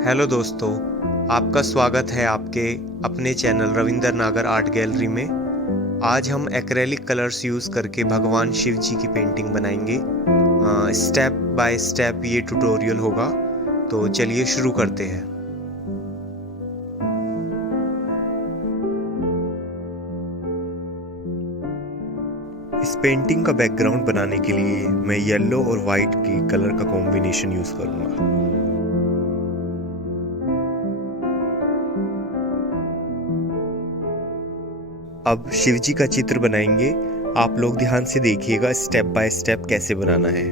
Hello दोस्तों, आपका स्वागत है आपके अपने चैनल रविंदर नागर आर्ट गैलरी में। आज हम एक्रेलिक कलर्स यूज़ करके भगवान शिव जी की पेंटिंग बनाएंगे। स्टेप बाय स्टेप ये ट्यूटोरियल होगा, तो चलिए शुरू करते हैं। इस पेंटिंग का बैकग्राउंड बनाने के लिए मैं येलो और वाइट की कलर का कॉम्बिनेशन यूज़ करूँगा। अब शिव जी का चित्र बनाएंगे। आप लोग ध्यान से देखिएगा स्टेप बाय स्टेप कैसे बनाना है।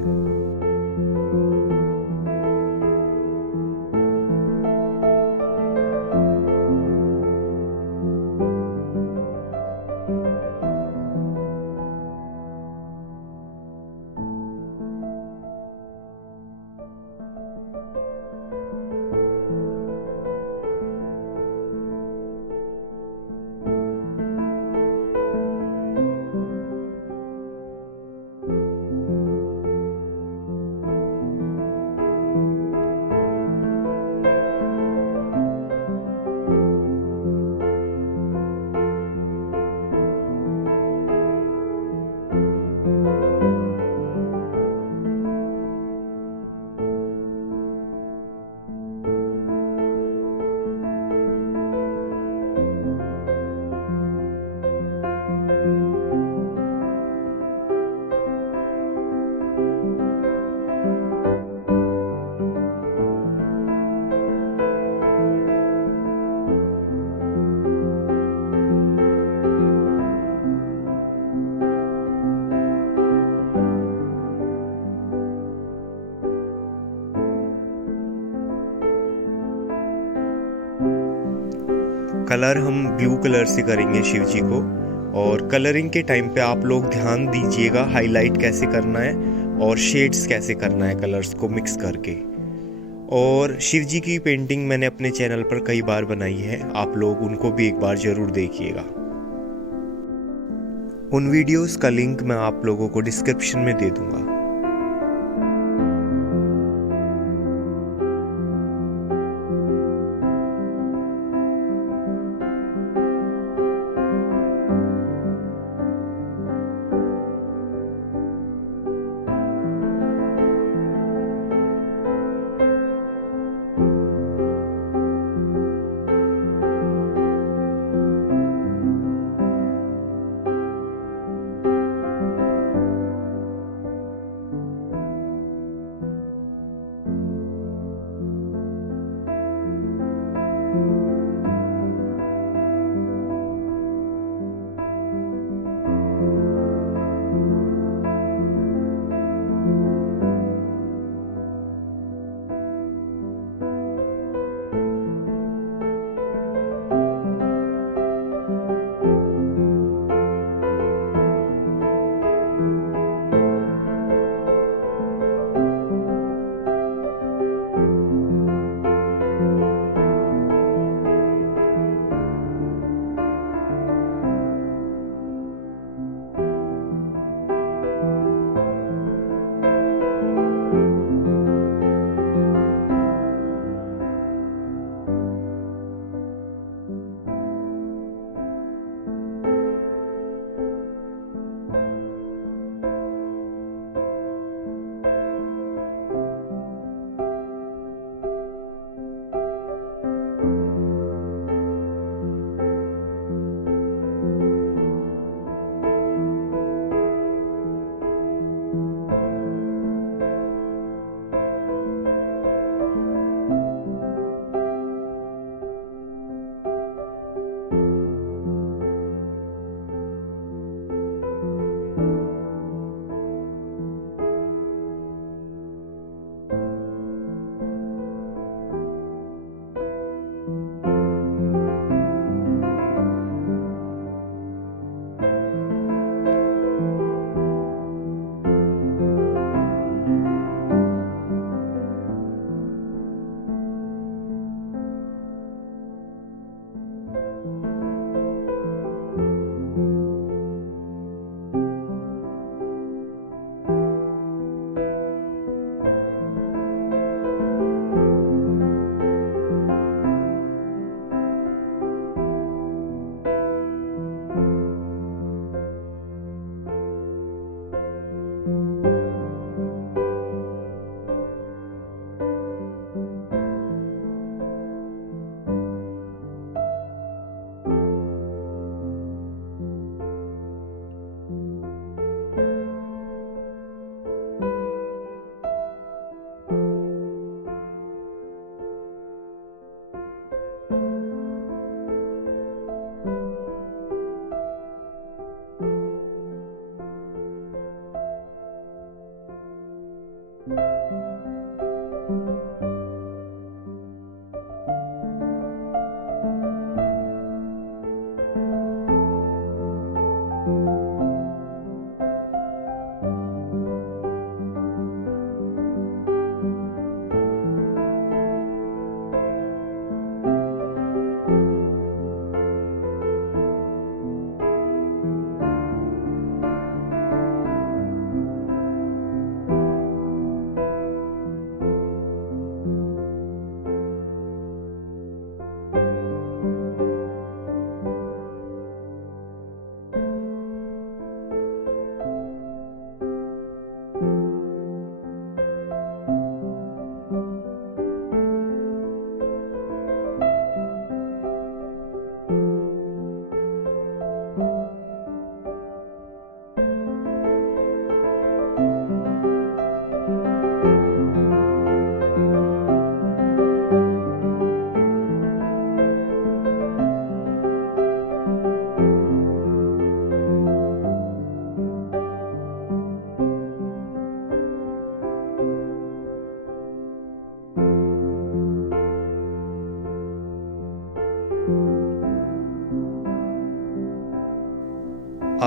कलर हम ब्लू कलर से करेंगे शिव जी को। और कलरिंग के टाइम पे आप लोग ध्यान दीजिएगा हाईलाइट कैसे करना है और शेड्स कैसे करना है कलर्स को मिक्स करके। और शिव जी की पेंटिंग मैंने अपने चैनल पर कई बार बनाई है, आप लोग उनको भी एक बार ज़रूर देखिएगा। उन वीडियोस का लिंक मैं आप लोगों को डिस्क्रिप्शन में दे दूंगा।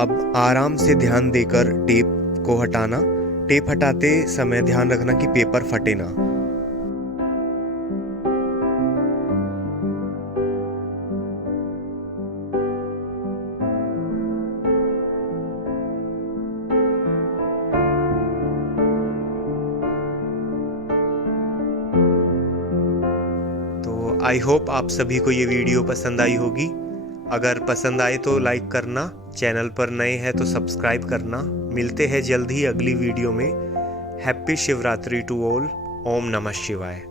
अब आराम से ध्यान देकर टेप को हटाना। टेप हटाते समय ध्यान रखना कि पेपर फटे ना। तो आई होप आप सभी को ये वीडियो पसंद आई होगी। अगर पसंद आए तो लाइक करना, चैनल पर नए हैं तो सब्सक्राइब करना। मिलते हैं जल्द ही अगली वीडियो में। Happy Shivratri to all. ओम नमः शिवाय।